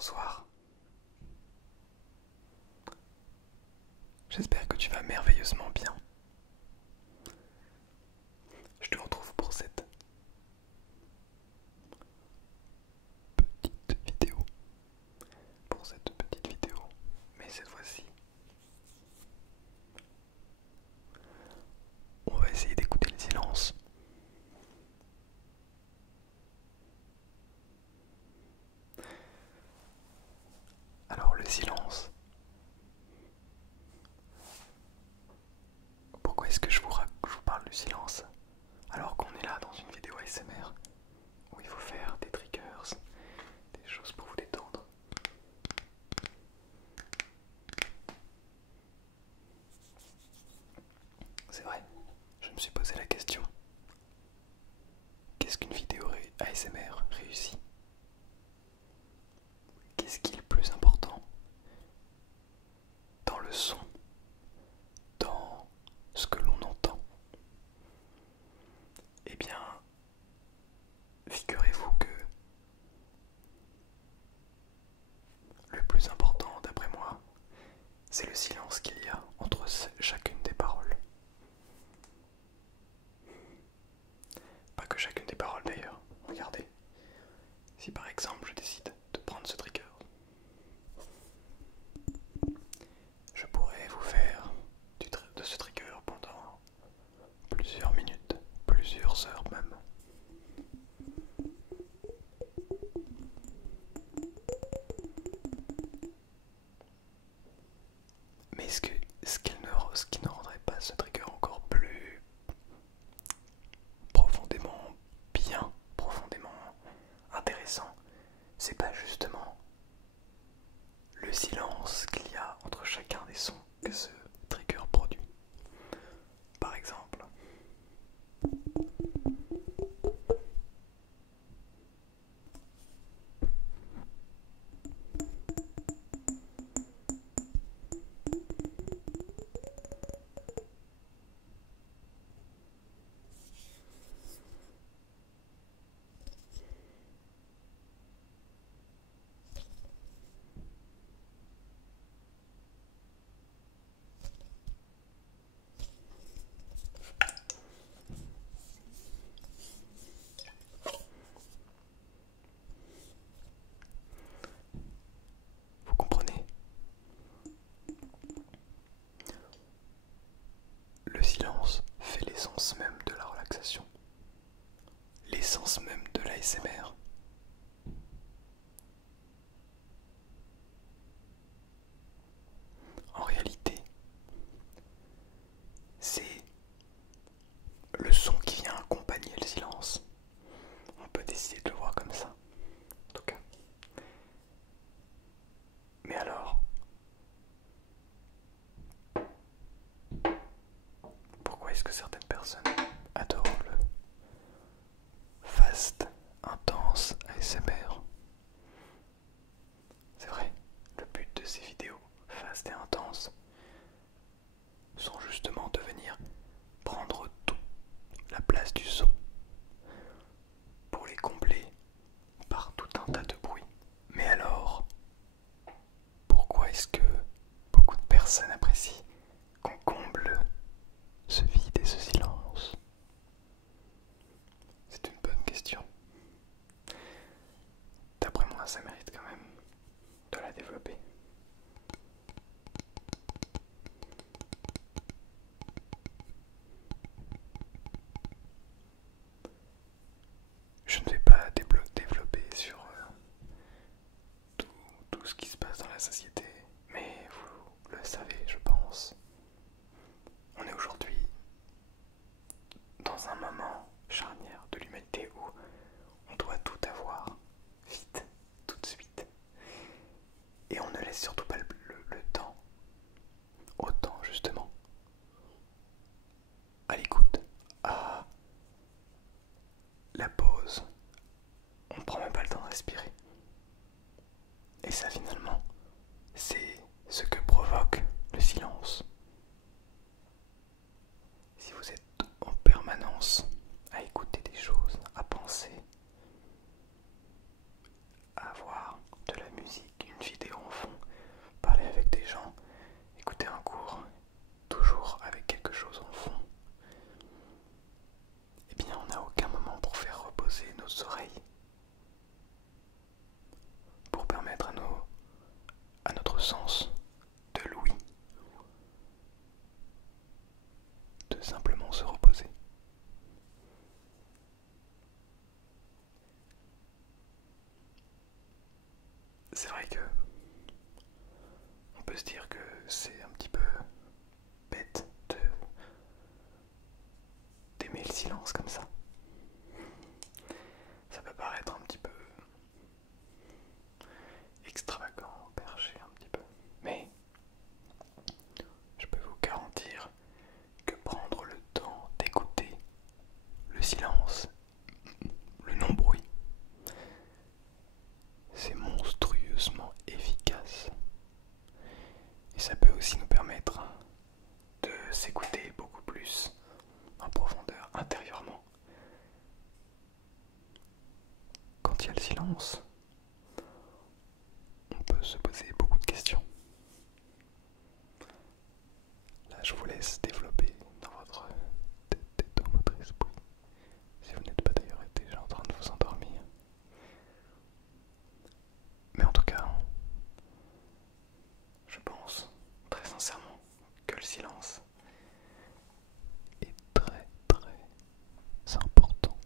Bonsoir. J'espère que tu vas merveilleusement bien. Je te retrouve pour cette petite vidéo. Mais cette fois-ci, on va essayer d'écouter le silence. Alors le silence. Pourquoi est-ce que je vous parle du silence alors qu'on est là dans une vidéo ASMR où il faut faire des triggers, des choses pour vous détendre? C'est vrai, je me suis posé la question. Qu'est-ce qu'une vidéo ASMR réussie? Qu'est-ce qui est le plus important dans le son, dans ce que l'on entend? Eh bien, figurez-vous que le plus important, d'après moi, c'est le silence qu'il y a entre chacune des paroles. Pas que chacune des paroles d'ailleurs. Regardez, si par exemple je décide de prendre ce trigger, je pourrais vous faire de ce trigger pendant plusieurs minutes, plusieurs heures même. Mais ce qui ne rendrait pas ce trigger encore plus profondément bien, profondément intéressant, c'est pas justement le silence qu'il y a entre chacun des sons que ce trigger produit. Par exemple, vous comprenez, le silence fait l'essence même de la relaxation, l'essence même de l'ASMR. En réalité, c'est le son qui vient accompagner le silence. On peut décider de le voir comme ça, en tout cas. Mais alors, pourquoi est-ce que certaines personnes adorent le fast, intense ASMR? C'est vrai, le but de ces vidéos fast et intenses sont justement de venir prendre toute la place du son pour les combler par tout un tas de bruits. Mais alors, pourquoi est-ce que beaucoup de personnes apprécient qu'on comble ce vide et ce silence? C'est une bonne question. D'après moi, ça mérite quand même de la développer. Je ne vais pas développer sur tout ce qui se passe dans la société, mais vous le savez, je pense. On est aujourd'hui dans un moment charnière de l'humanité où on doit tout avoir vite, tout de suite. Et on ne laisse surtout pas le temps au temps, justement, à l'écoute, à la pause. On ne prend même pas le temps de respirer. Et ça, finalement, c'est ce que provoque le silence. Si vous êtes en permanence à écouter des choses, à penser, à voir de la musique, c'est vrai que on peut se dire que c'est un petit peu bête d'aimer le silence comme ça. Ça peut paraître un petit peu extravagant, perché un petit peu. Mais je peux vous garantir que prendre le temps d'écouter le silence, le non-bruit, c'est monstrueusement efficace. Et ça peut aussi nous permettre de s'écouter beaucoup plus en profondeur intérieurement. Quand il y a le silence, on peut se poser beaucoup de questions. Là, je vous laisse développer dans votre tête et dans votre esprit. Si vous n'êtes pas d'ailleurs déjà en train de vous endormir. Mais en tout cas, je pense très sincèrement que le silence est très très important.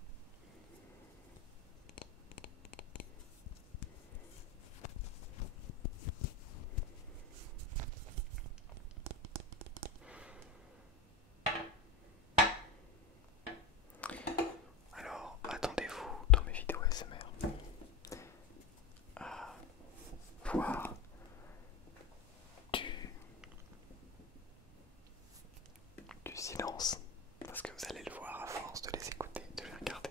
Alors, attendez-vous dans mes vidéos ASMR à voir du silence, parce que vous allez le voir à force de les écouter, de les regarder.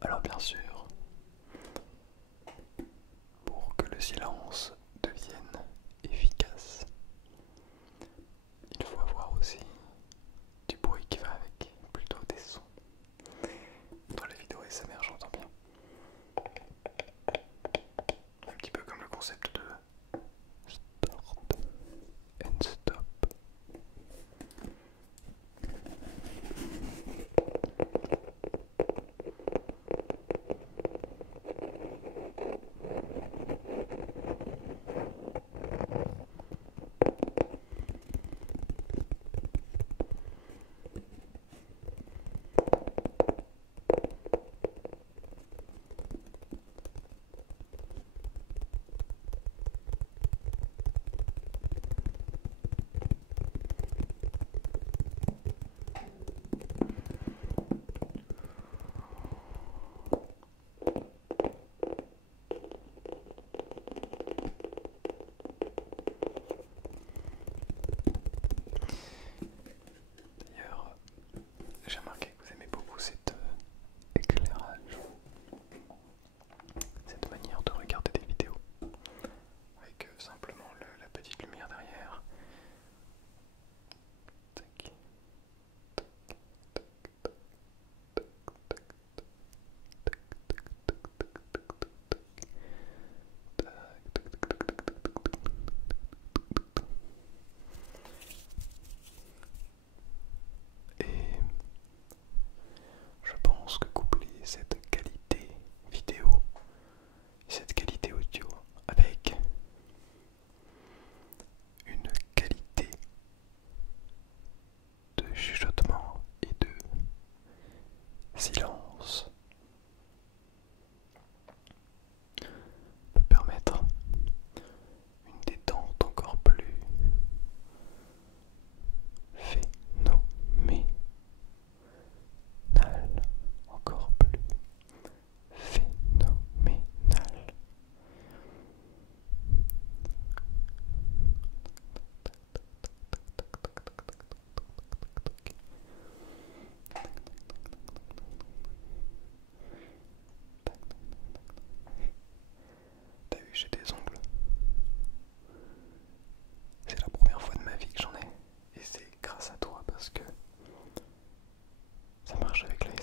Alors bien sûr, pour que le silence devienne efficace, il faut avoir aussi du bruit qui va avec, plutôt des sons. Dans les vidéos ASMR, j'entends bien. Un petit peu comme le concept de start and stop.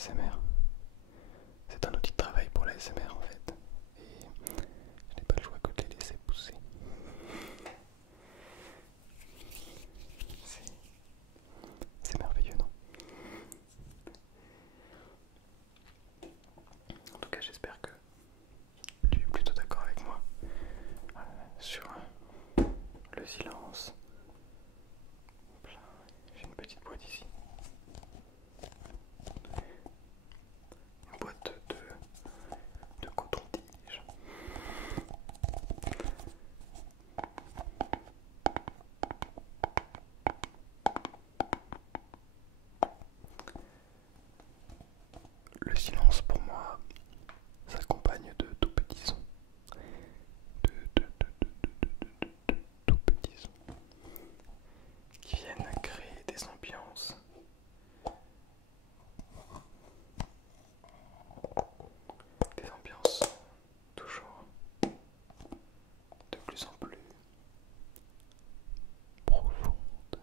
l'ASMR. C'est un outil de travail pour l'ASMR en fait. Et je n'ai pas le choix que de les laisser pousser. C'est merveilleux, non? En tout cas, j'espère que tu es plutôt d'accord avec moi sur le silence. J'ai une petite boîte ici. Une boîte de coton-tige. Le silence pour moi s'accompagne de tout petits sons. De tout petits sons qui viennent créer des ambiances. Des ambiances toujours de plus en plus profondes,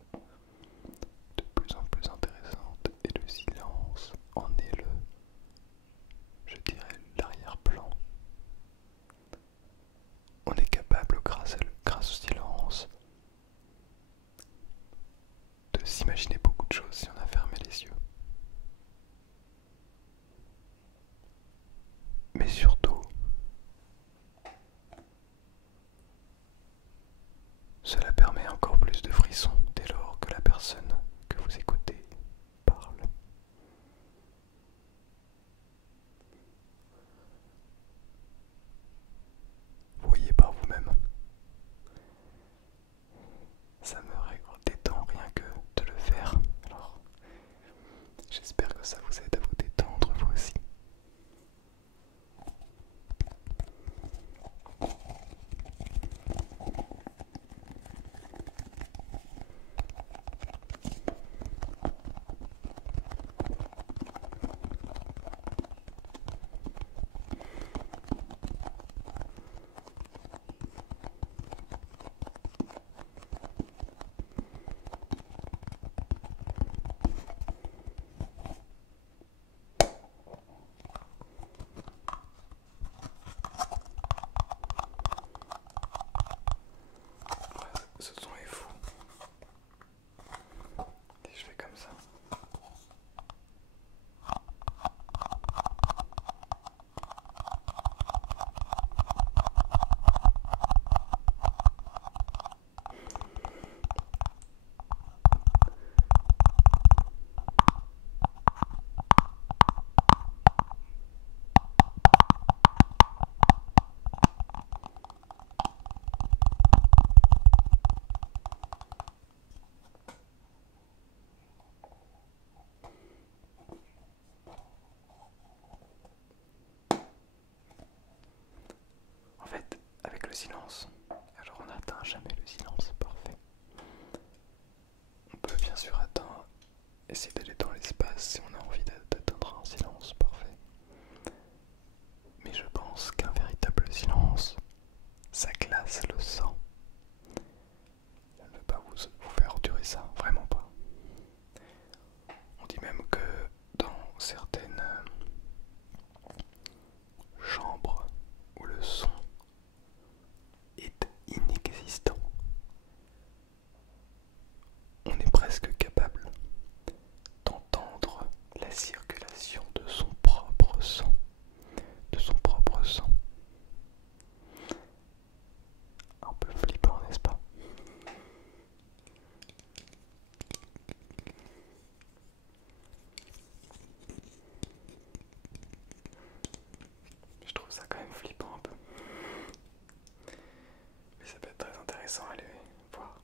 de plus en plus intéressantes, et le silence en est je dirais, l'arrière-plan. On est capable, grâce au silence, de s'imaginer beaucoup de choses si on a fermé les yeux. Mais surtout, cela permet encore plus de frissons dès lors que la personne que vous écoutez parle. Vous voyez par vous-même, ça me détend rien que de le faire. Alors, j'espère que ça vous aide à vous détendre vous aussi. Ce son est fou. Et je fais comme ça. En fait, avec le silence, alors on n'atteint jamais le silence parfait. On peut bien sûr essayer d'aller dans l'espace si on a envie d'atteindre un silence parfait. Mais je pense qu'un véritable silence, ça glace le sang. Je ne veux pas vous faire endurer ça, vraiment pas. On dit même que dans certaines chambres où le son est inexistant, on est presque capable d'entendre la circulation de son propre sang, de son propre sang. Un peu flippant, n'est-ce pas? Je trouve ça quand même flippant un peu. Mais ça peut être très intéressant à aller voir.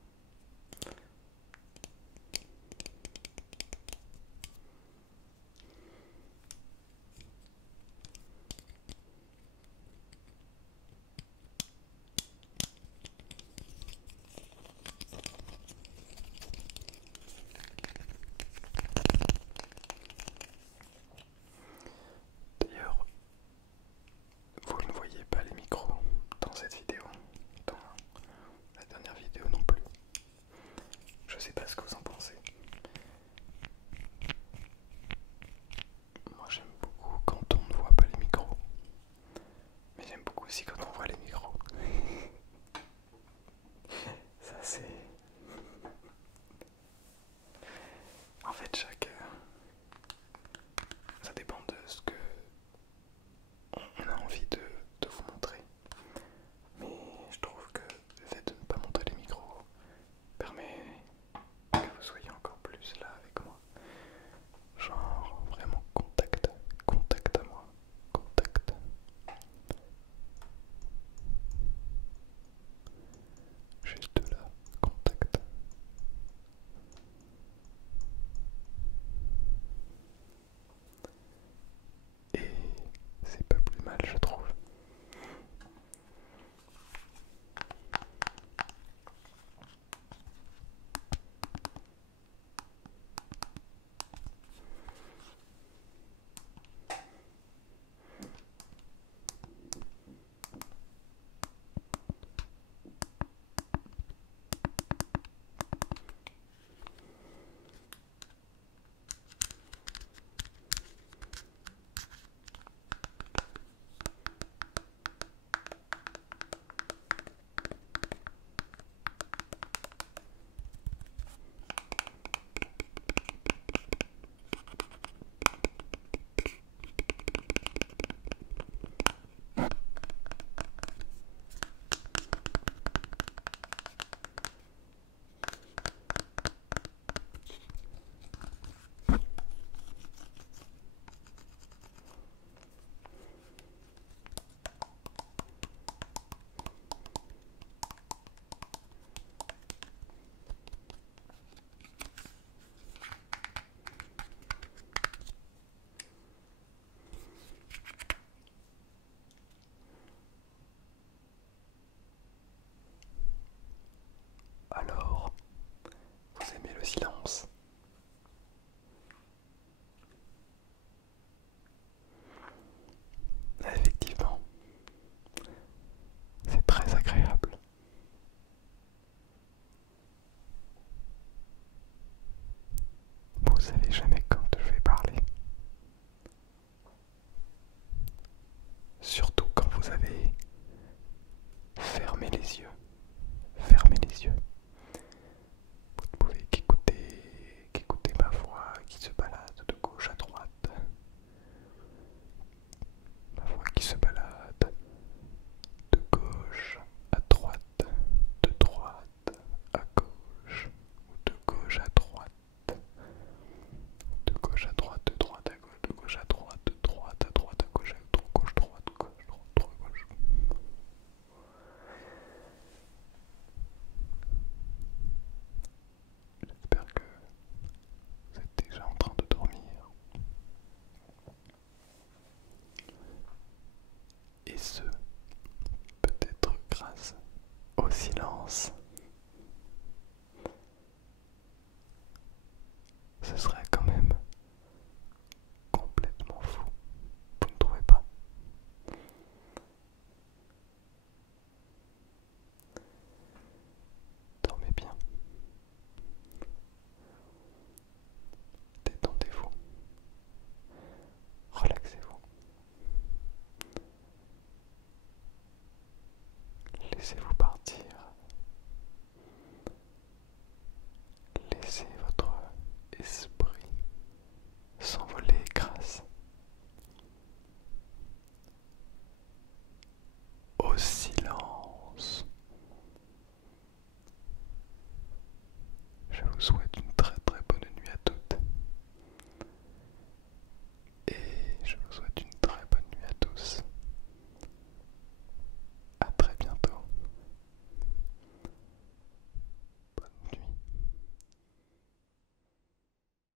intense.